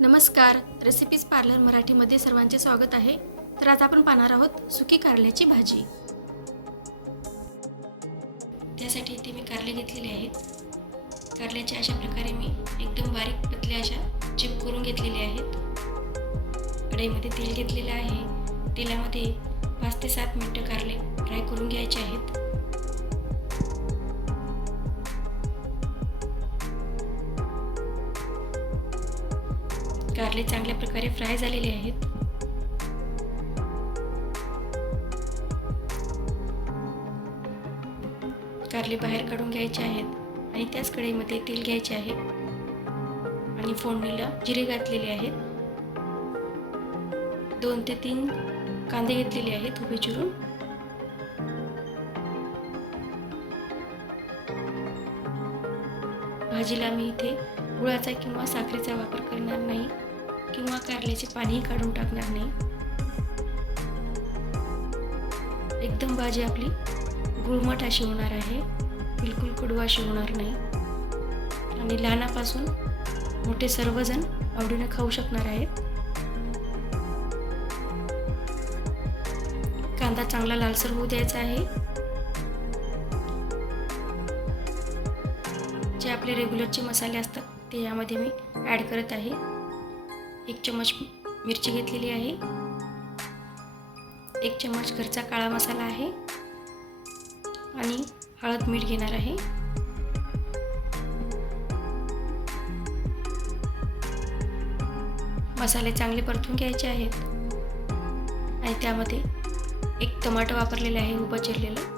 नमस्कार. Recipes parlour मराठीमध्ये सर्वांचे स्वागत आहे. तर आज आपण पाहणार आहोत सुकी कारल्याची भाजी. त्यासाठी इथे मी कारले घेतलेले आहेत. कारल्याचे अशा प्रकारे मी एकदम बारीक पतल्या अशा चिप करून घेतलेले आहेत. कढईमध्ये तेल घेतलेलं आहे. तेलामध्ये पाच ते सात मिनटं कारले फ्राय करून घ्यायचे आहेत. कारले चांगल्या प्रकारे फ्राय झालेले आहेत. कारले बाहेर काढून घ्यायचे आहेत आणि त्याच कढईमध्ये तेल घ्यायचे आहे. आणि फोडणीला जिरे घातलेले आहेत. दोन ते तीन कांदे घेतलेले आहेत उभे चिरून भाजीला मी इथे गुळाचा किंवा साखरेचा वापर करणार नाही. किंवा कारल्याचे पाणीही काढून टाकणार नाही. एकदम भाजी आपली गुळमट अशी होणार आहे. बिलकुल कडू अशी होणार नाही. आणि लहानापासून मोठे सर्वजण आवडीनं खाऊ शकणार आहेत. कांदा चांगला लालसर होऊ द्यायचा आहे. जे आपले रेग्युलरचे मसाले असतात ते यामध्ये मी ॲड करत आहे. एक चमच मिरची घेतलेली आहे. एक चमच घरचा काळा मसाला आहे. आणि हळद मीठ घेणार आहे. मसाले चांगले परतून घ्यायचे आहेत. आणि त्यामध्ये एक टमाटो वापरलेले आहे उभं चिरलेलं.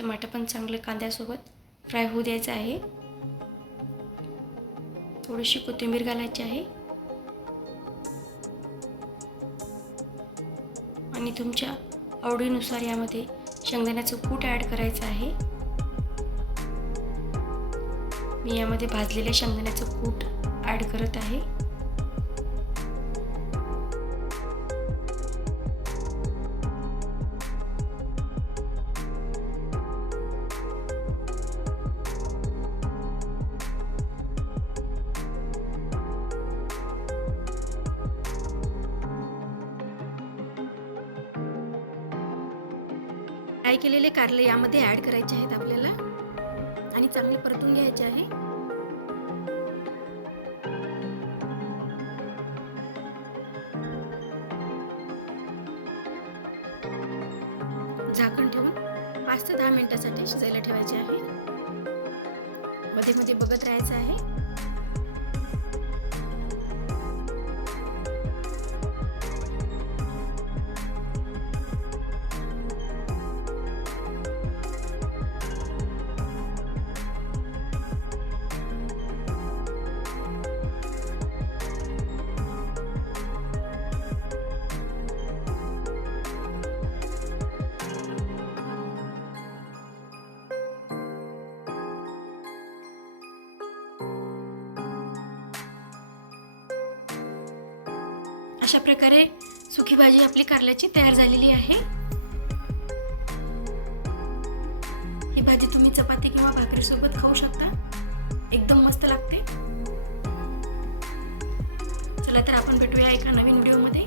टमाटर पण चांगलं कांद्यासोबत फ्राय होऊ द्यायचं आहे. थोडीशी कोथिंबीर घालायची आहे. आणि तुमच्या आवडीनुसार यामध्ये शेंगदाण्याचं कूट ॲड करायचं आहे. मी यामध्ये भाजलेल्या शेंगदाण्याचं कूट ॲड करत आहे. फ्राय केलेले कारले यामध्ये ॲड करायचे आहेत आपल्याला? आणि चांगले परतून घ्यायचे आहे. झाकण ठेवून पाच ते दहा मिनिटासाठी शिजायला ठेवायचे आहे. मध्ये मध्ये बघत राहायचं आहे. अशा प्रकारे सुकी भाजी आपली कारल्याची तयार झालेली आहे. ही भाजी तुम्ही चपाती किंवा भाकरी सोबत खाऊ शकता. एकदम मस्त लागते. चला तर आपण भेटूया एका नवीन व्हिडिओमध्ये.